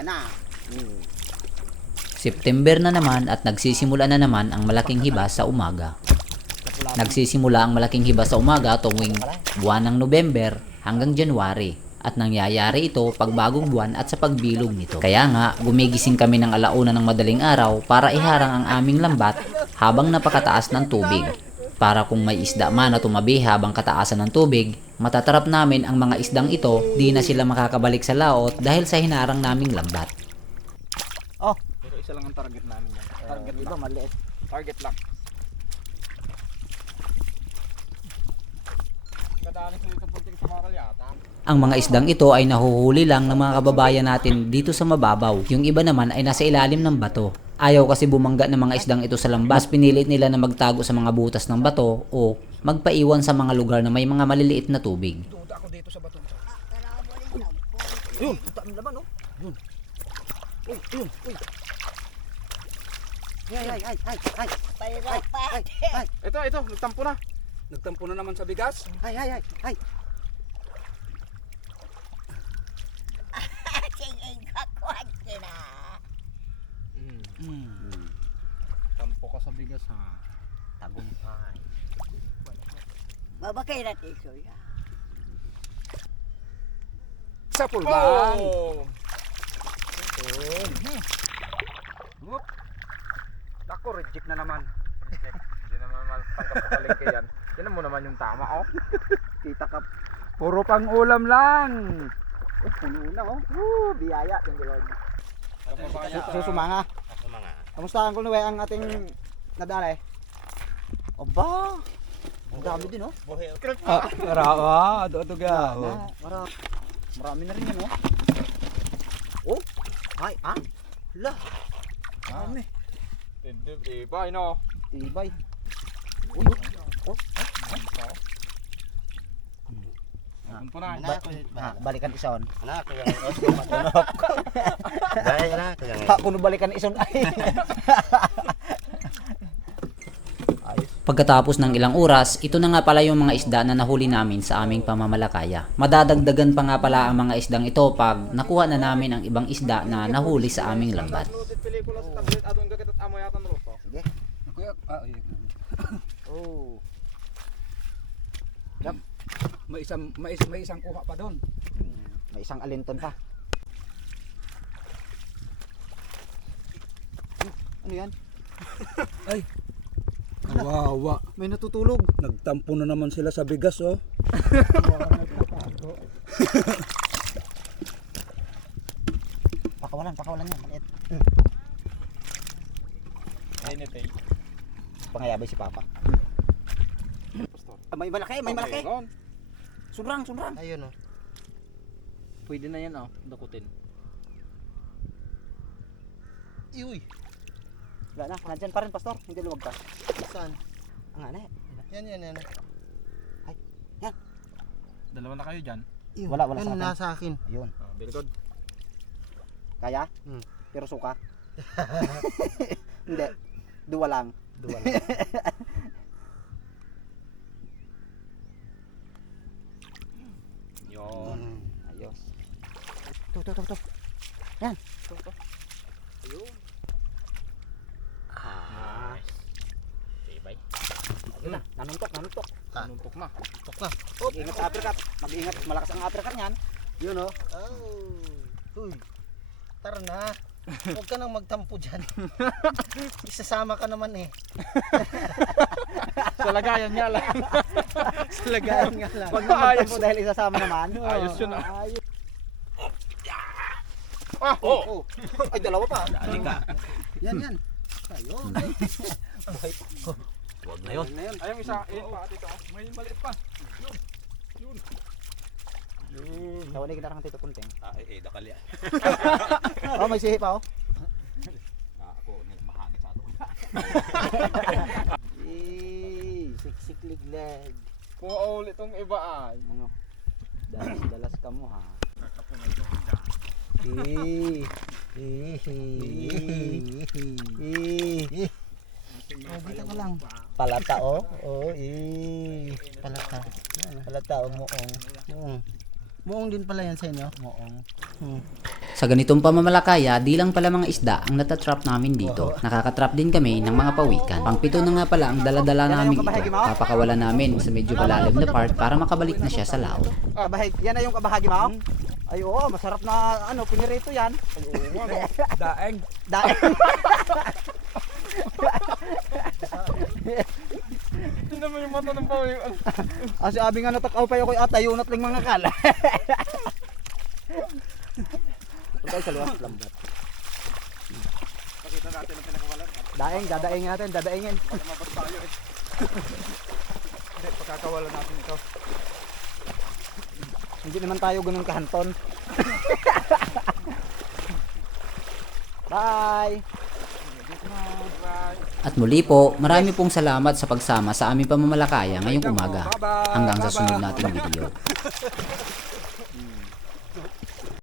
Ayan na. September na naman at nagsisimula na naman ang malaking hiba sa umaga. Nagsisimula ang malaking hiba sa umaga tuwing buwan ng November hanggang January at nangyayari ito pag bagong buwan at sa pagbilog nito. Kaya nga, gumigising kami ng alauna ng madaling araw para iharang ang aming lambat habang napakataas ng tubig. Para kung may isda man na tumabi habang kataasan ng tubig, matatarap namin ang mga isdang ito, di na sila makakabalik sa laot dahil sa hinarang naming lambat. Oh, Pero isa lang ang target namin yan. Target iba lang. maliit. Target lang. Kadaanin ko dito punting sa Maral yata. Ang mga isdang ito ay nahuhuli lang ng mga kababayan natin dito sa mababaw. Yung iba naman ay nasa ilalim ng bato. Ayaw kasi bumangga ng mga isdang ito sa lambat. Pinilit nila na magtago sa mga butas ng bato o magpaiwan sa mga lugar na may mga maliliit na tubig. Duda ako dito sa bato. Yun, puta ang laman, oh. Yun. Uy, yun, uy. Ay. Ay. Ito, nagtampo na. Nagtampo na naman sa bigas. Ay. Tampo ka sa bigas ha. Tagumpay. Babakay natin ito ya. Sa pulbang. Whoop. Ako, reject na naman. Hindi naman matanggap sa palengke yan. Tinan mo naman yung tama, oh. Kita ka. Puro pang ulam lang. Oh, puno na, oh. Biyaya. Thank you, Lord. Susumanga. Kamusta ang kunuwe ang ating nadala eh? Aba! Ang dami din, oh. Marawa, ato ga. Marami na rin yan, oh. Oh! Ay, Hala! Marami. Iba, no? Tibay. Uy! Oh! Ano na? Balikan ison. Anak, kaya matulog. Dahil na, kaya Kuno balikan ison ay. Pagkatapos ng ilang oras, ito na nga pala yung mga isda na nahuli namin sa aming pamamalakaya. Madadagdagan pa nga pala ang mga isdang ito pag nakuha na namin ang ibang isda na nahuli sa aming lambat. Pelikula sa tablet, adong gagat at amo yata ng roto. Sige. Oh. May isang kuha pa doon. May isang alinton pa. Ano yan? Ay. Kawawa. May natutulog. Nagtampo na naman sila sa bigas, oh. Pakawalan yan. Maliit. Anything. Pangayabay si Papa. May malaki. Sobrang. ayun oh. Pwede na yan, oh. Dakutin. Iuy, Wala na. Nandyan pa rin, Pastor. Hindi lumagpas. saan? Ang ano eh. Yan. Dalawa na kayo dyan. Wala sa Yan akin. nasa akin. Ayun. Very good. Kaya? Hmm. Pero suka? Hindi. Duwa lang. Yun. Ayos. Ito. Yan. Ayun. Nice. Tibay. Ayun na. Nanuntok. Nanuntok na. Tok na. Mag-ingat sa uppercut. Mag-ingat. Malakas ang uppercut niyan. Yun oh. Uy, tara na. Huwag ka nang magtampo dyan. Isasama ka naman eh. Sa lagayan niya lang. Sa lagayan nga lang. Huwag na magtampo dahil isasama naman. Ayos yun, ah. Ayos. Oh! Ay, dalawa pa. Dali ka. Yan. Ayun. Huwag na yun. Ay, yung isa, pa dito. May maliit pa. Yun. Tawa na ginarang tito kunting. Dakali. Oh, may sihi pa oh. Ako, mahangin sa ato. Siksik ligleg. Kuha ulit tong iba ay. Ano? Dalas ka mo ha. Nakapunan ito. Dito ko lang. Palata oh. Palata. Palata oh, muong. Muong din pala yan sa inyo. Muong. Sa ganitong pamamalakaya, di lang pala mga isda ang natatrap namin dito. Nakakatrap din kami ng mga pawikan. Pangpito na nga pala ang daladala namin ito. Papakawala namin sa medyo malalim na part para makabalik na siya sa laot. Kabahagi, yan na yung kabahagi mo? Ay oo, masarap na ano, pinirito yan. Daeng. Daeng. Ito naman yung mata ng pawi. Kasi abi nga natakaw pa yung atayo na tling mga kala. Tayo sa luwas lambat. Pakita natin ang pinakawalan. Dadaing natin, dadaingin. Mabas tayo eh. Hindi, pagkakawalan natin ito. Hindi naman tayo ganun kahanton. Bye! At muli po, marami pong salamat sa pagsama sa aming pamamalakaya ngayong umaga. Hanggang sa sunod nating video.